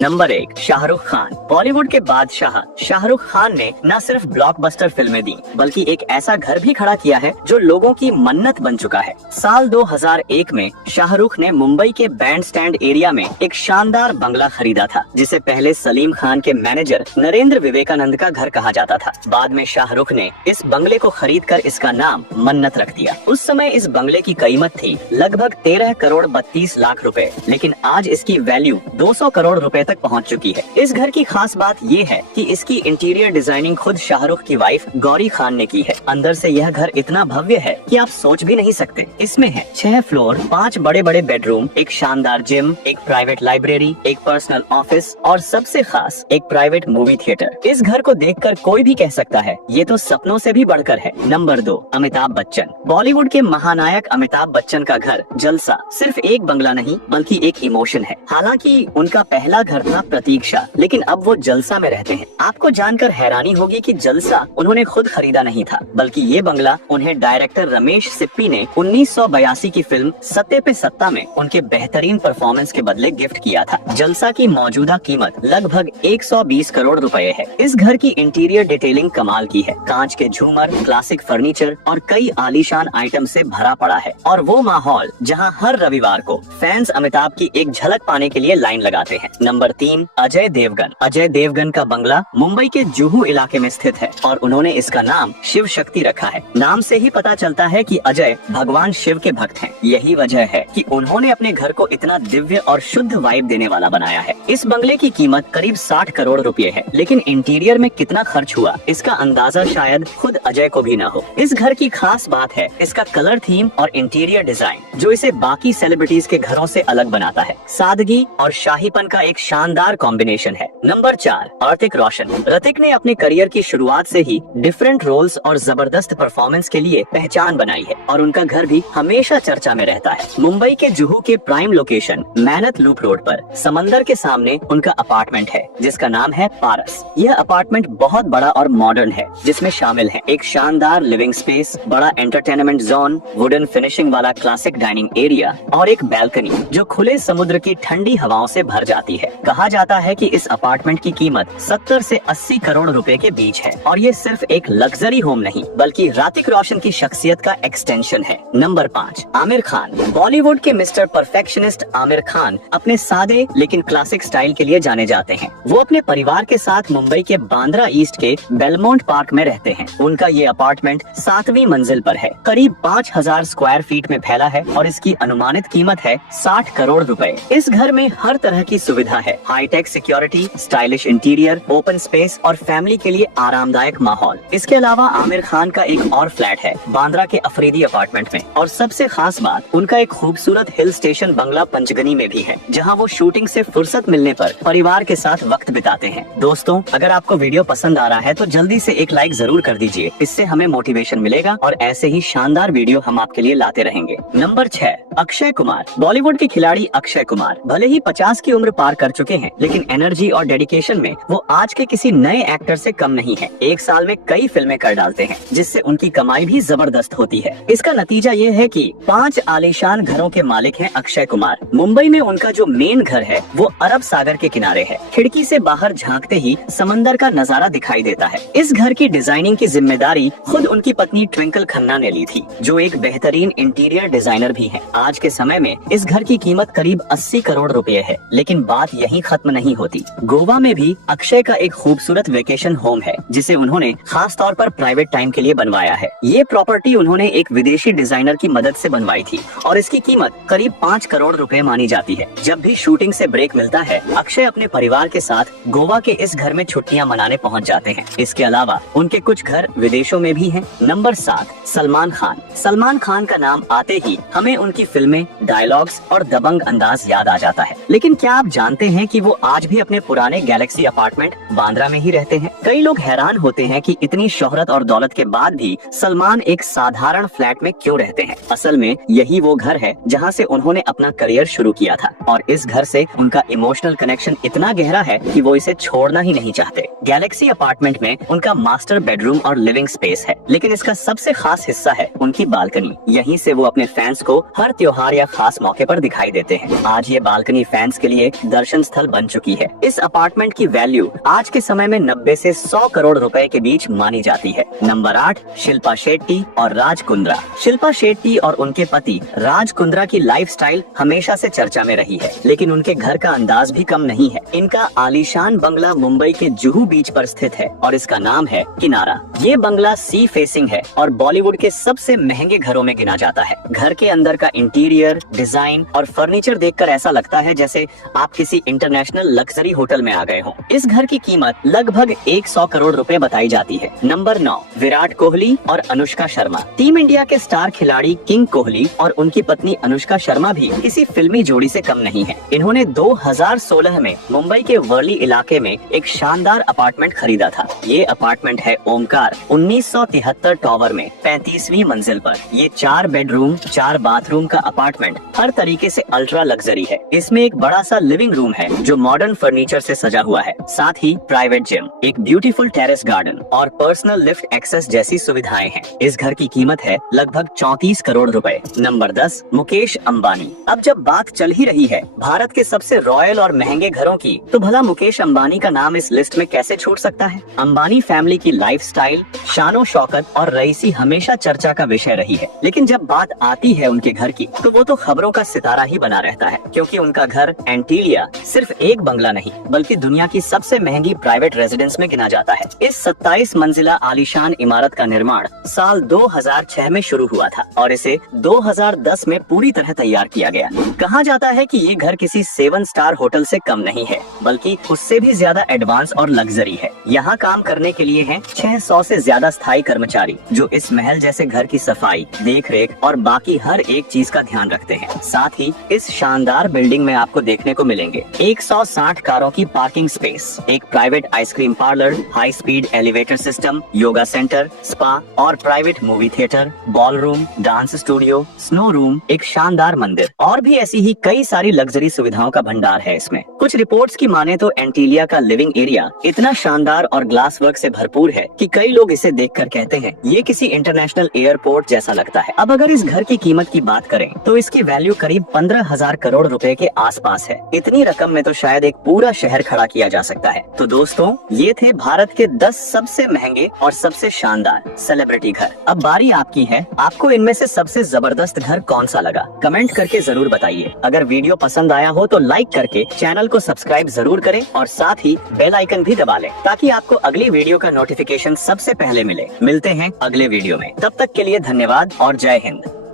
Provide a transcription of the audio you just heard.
Number 1, Shahrukh Khan. Bollywood के बादशाह शाहरुख खान ने न सिर्फ ब्लॉकबस्टर फिल्में दी बल्कि एक ऐसा घर भी खड़ा किया है जो लोगों की मन्नत बन चुका है। साल 2001 में शाहरुख ने मुंबई के बैंड स्टैंड एरिया में एक शानदार बंगला खरीदा था, जिसे पहले सलीम खान के मैनेजर नरेंद्र विवेकानंद का घर कहा जाता था। बाद में शाहरुख ने इस बंगले को खरीदकर इसका नाम मन्नत रख दिया। उस समय इस बंगले की कीमत थी लगभग 13 करोड़ 32 लाख रुपए, लेकिन आज इसकी वैल्यू 200 करोड़ रुपए तक पहुंच चुकी है। इस घर की खास बात ये है कि इसकी इंटीरियर डिजाइनिंग खुद शाहरुख की वाइफ गौरी खान ने की है। अंदर से यह घर इतना भव्य है कि आप सोच भी नहीं सकते। इसमें है 6 फ्लोर, 5 बड़े बड़े बेडरूम, एक शानदार जिम, एक प्राइवेट लाइब्रेरी, एक पर्सनल ऑफिस और सबसे खास एक प्राइवेट मूवी थिएटर। इस घर को देखकर कोई भी कह सकता है ये तो सपनों से भी बढ़कर है। नंबर 2, अमिताभ बच्चन। बॉलीवुड के महानायक अमिताभ बच्चन का घर जलसा सिर्फ एक बंगला नहीं बल्कि एक इमोशन है। हालांकि उनका पहला घर था प्रतीक्षा, लेकिन अब वो जलसा में रहते हैं। आपको जानकर हैरानी होगी कि जलसा उन्होंने खुद खरीदा नहीं था, बल्कि ये बंगला उन्हें डायरेक्टर रमेश सिप्पी ने 1982 की फिल्म सत्ते पे सत्ता में उनके बेहतरीन परफॉर्मेंस के बदले गिफ्ट किया था। जलसा की मौजूदा कीमत लगभग 120 करोड़ रुपए है। इस घर की इंटीरियर डिटेलिंग कमाल की है। कांच के झूमर, क्लासिक फर्नीचर और कई आलीशान आइटम से भरा पड़ा है, और वो माहौल जहां हर रविवार को फैंस अमिताभ की एक झलक पाने के लिए लाइन लगाते हैं। नंबर 3, अजय देवगन। अजय देवगन का बंगला मुंबई के जुहू इलाके में स्थित है और उन्होंने इसका नाम शिव शक्ति रखा है। नाम से ही पता चलता है कि अजय भगवान शिव के भक्त हैं। यही वजह है कि उन्होंने अपने घर को इतना दिव्य और शुद्ध वाइब देने वाला बनाया है। इस बंगले की कीमत करीब 60 करोड़ रुपए है, लेकिन इंटीरियर में कितना खर्च हुआ इसका अंदाजा शायद खुद अजय को भी न हो। इस घर की खास बात है इसका कलर थीम और इंटीरियर डिजाइन, जो इसे बाकी सेलिब्रिटीज के घरों से अलग बनाता है। सादगी और शाहीपन का एक शानदार कॉम्बिनेशन है। नंबर 4, ऋतिक रोशन। ऋतिक ने अपने करियर की शुरुआत से ही डिफरेंट रोल्स और जबरदस्त परफॉर्मेंस के लिए पहचान बनाई है, और उनका घर भी हमेशा चर्चा में रहता है। मुंबई के जुहू के प्राइम लोकेशन मेहनत लूप रोड पर समंदर के सामने उनका अपार्टमेंट है, जिसका नाम है पारस। यह अपार्टमेंट बहुत बड़ा और मॉडर्न है, जिसमें शामिल है एक शानदार लिविंग स्पेस, बड़ा एंटरटेनमेंट जोन, वुडन फिनिशिंग वाला क्लासिक डाइनिंग एरिया और एक बैल्कनी जो खुले समुद्र की ठंडी हवाओं से भर जाती है। कहा जाता है कि इस अपार्टमेंट की कीमत 70 से 80 करोड़ रुपए के बीच है, और ये सिर्फ एक लग्जरी होम नहीं बल्कि ऋतिक रोशन की शख्सियत का एक्सटेंशन है। नंबर 5, आमिर खान। बॉलीवुड के मिस्टर परफेक्शनिस्ट आमिर खान अपने सादे लेकिन क्लासिक स्टाइल के लिए जाने जाते हैं। वो अपने परिवार के साथ मुंबई के बांद्रा ईस्ट के बेलमोंट पार्क में रहते हैं। उनका ये अपार्टमेंट 7वीं मंजिल पर है, करीब 5000 स्क्वायर फीट में फैला है और इसकी अनुमानित कीमत है 60 करोड़ रुपए। इस घर में हर तरह की सुविधा है, high tech security, stylish interior, open space और फैमिली के लिए आरामदायक माहौल। इसके अलावा आमिर खान का एक और फ्लैट है बांद्रा के अफरीदी अपार्टमेंट में, और सबसे खास बात उनका एक खूबसूरत हिल स्टेशन बंगला पंचगनी में भी है, जहां वो शूटिंग से फुर्सत मिलने पर परिवार के साथ वक्त बिताते हैं। दोस्तों, अगर आपको वीडियो पसंद आ रहा है तो जल्दी से एक लाइक जरूर कर दीजिए, इससे हमें मोटिवेशन मिलेगा और ऐसे ही शानदार वीडियो हम आपके लिए लाते रहेंगे। नंबर 6, अक्षय कुमार। बॉलीवुड के खिलाड़ी अक्षय कुमार भले ही 50 की उम्र पार कर चुके हैं, लेकिन एनर्जी और डेडिकेशन में वो आज के किसी नए एक्टर से कम नहीं है। एक साल में कई फिल्में कर डालते हैं, जिससे उनकी कमाई भी जबरदस्त होती है। इसका नतीजा ये है कि 5 आलीशान घरों के मालिक हैं अक्षय कुमार। मुंबई में उनका जो मेन घर है वो अरब सागर के किनारे है। खिड़की से बाहर झांकते ही समंदर का नजारा दिखाई देता है। इस घर की डिजाइनिंग की जिम्मेदारी खुद उनकी पत्नी ट्विंकल खन्ना ने ली थी, जो एक बेहतरीन इंटीरियर डिजाइनर भी है। आज के समय में इस घर की कीमत करीब 80 करोड़ रुपए है, लेकिन बात यहीं खत्म नहीं होती। गोवा में भी अक्षय का एक खूबसूरत वेकेशन होम है, जिसे उन्होंने खास तौर पर प्राइवेट टाइम के लिए बनवाया है। ये प्रॉपर्टी उन्होंने एक विदेशी डिजाइनर की मदद से बनवाई थी और इसकी कीमत करीब 5 करोड़ रुपए मानी जाती है। जब भी शूटिंग से ब्रेक मिलता है, अक्षय अपने परिवार के साथ गोवा के इस घर में छुट्टियां मनाने पहुंच जाते हैं। इसके अलावा उनके कुछ घर विदेशों में भी हैं। नंबर 7, सलमान खान। सलमान खान का नाम आते ही हमें उनकी फिल्में, डायलॉग्स और दबंग अंदाज याद आ जाता है। लेकिन क्या आप जानते हैं कि वो आज भी अपने पुराने गैलेक्सी अपार्टमेंट बांद्रा में ही रहते हैं? कई लोग हैरान होते हैं कि इतनी शोहरत और दौलत के बाद भी सलमान एक साधारण फ्लैट में क्यों रहते हैं। असल में यही वो घर है जहां से उन्होंने अपना करियर शुरू किया था, और इस घर से उनका इमोशनल कनेक्शन इतना गहरा है कि वो इसे छोड़ना ही नहीं चाहते। गैलेक्सी अपार्टमेंट में उनका मास्टर बेडरूम और लिविंग स्पेस है, लेकिन इसका सबसे खास हिस्सा है उनकी बालकनी। यहीं से वो अपने फैंस को हर त्योहार या खास मौके पर दिखाई देते हैं। आज ये बालकनी फैंस के लिए दर्शन स्थल बन चुकी है। इस अपार्टमेंट की वैल्यू आज के समय में 90 से 100 करोड़ रुपए के बीच मानी जाती है। नंबर 8, शिल्पा शेट्टी और राज कुंद्रा। शिल्पा शेट्टी और उनके पति राज कुंद्रा की लाइफस्टाइल हमेशा से चर्चा में रही है, लेकिन उनके घर का अंदाज भी कम नहीं है। इनका आलीशान बंगला मुंबई के जुहू बीच पर स्थित है और इसका नाम है किनारा। ये बंगला सी फेसिंग है और बॉलीवुड के सबसे महंगे घरों में गिना जाता है। घर के अंदर का इंटीरियर, डिजाइन और फर्नीचर देखकर ऐसा लगता है जैसे आप किसी इंटरनेशनल लग्जरी होटल में आ गए हो। इस घर की कीमत लगभग 100 करोड़ रुपए बताई जाती है। नंबर 9, विराट कोहली और अनुष्का शर्मा। टीम इंडिया के स्टार खिलाड़ी किंग कोहली और उनकी पत्नी अनुष्का शर्मा भी किसी फिल्मी जोड़ी से कम नहीं है। इन्होंने 2016 में मुंबई के वर्ली इलाके में एक शानदार अपार्टमेंट खरीदा था। ये अपार्टमेंट है ओमकार 1973 टावर में 35वीं मंजिल पर। ये 4 बेडरूम 4 बाथरूम का अपार्टमेंट हर तरीके से अल्ट्रा लग्जरी है। इसमें एक बड़ा सा लिविंग रूम है जो मॉडर्न फर्नीचर से सजा हुआ है। साथ ही प्राइवेट जिम, एक ब्यूटीफुल टेरेस गार्डन और पर्सनल लिफ्ट एक्सेस जैसी सुविधाएं हैं। इस घर की कीमत है लगभग 34 करोड़ रुपए। नंबर 10, मुकेश अंबानी। अब जब बात चल ही रही है भारत के सबसे रॉयल और महंगे घरों की, तो भला मुकेश अंबानी का नाम इस लिस्ट में कैसे छूट सकता है। अंबानी फैमिली की लाइफस्टाइल, शानो शौकत और रईसी हमेशा चर्चा का विषय रही है, लेकिन जब बात आती है उनके घर की तो वो तो खबरों का सितारा ही बना रहता है, क्योंकि उनका घर एंटीलिया सिर्फ एक बंगला नहीं बल्कि दुनिया की सबसे महंगी प्राइवेट रेजिडेंस में गिना जाता है। इस 27 मंजिला आलीशान इमारत का निर्माण साल 2006 में शुरू हुआ था और इसे 2010 में पूरी तरह तैयार किया गया। कहा जाता है कि ये घर किसी 7 स्टार होटल से कम नहीं है, बल्कि उससे भी ज्यादा एडवांस और लग्जरी है। यहाँ काम करने के लिए हैं 600 से ज्यादा स्थायी कर्मचारी जो इस महल जैसे घर की सफाई, देख रेख और बाकी हर एक चीज का ध्यान रखते हैं। साथ ही इस शानदार बिल्डिंग में आपको देखने को मिलेंगे 160 कारों की पार्किंग स्पेस, एक private ice cream parlour, high speed elevator system, yoga centre, spa और private movie theatre, ball room, dance studio, snow room, एक शानदार मंदिर और भी ऐसी ही कई सारी लग्जरी सुविधाओं का भंडार है इसमें। कुछ रिपोर्ट्स की माने तो एंटीलिया का लिविंग एरिया इतना शानदार और ग्लास वर्क से भरपूर है कि कई लोग इसे देखकर कहते हैं ये किसी इंटरनेशनल एयरपोर्ट जैसा लगता है। अब अगर इस घर की कीमत की बात करें तो इसकी वैल्यू करीब 15,000 करोड़ रुपए के आसपास है। इतनी रकम में तो शायद एक पूरा शहर खड़ा किया जा सकता है। तो दोस्तों, ये थे भारत के 10 सबसे महंगे और सबसे शानदार सेलिब्रिटी घर। अब बारी आपकी है, आपको इनमें से सबसे जबरदस्त घर कौन सा लगा कमेंट करके जरूर बताइए। अगर वीडियो पसंद आया हो तो लाइक करके चैनल को सब्सक्राइब जरूर करें और साथ ही बेल आइकन भी दबा लें ताकि आपको अगली वीडियो का नोटिफिकेशन सबसे पहले मिले। मिलते हैं अगले वीडियो में, तब तक के लिए धन्यवाद और जय हिंद।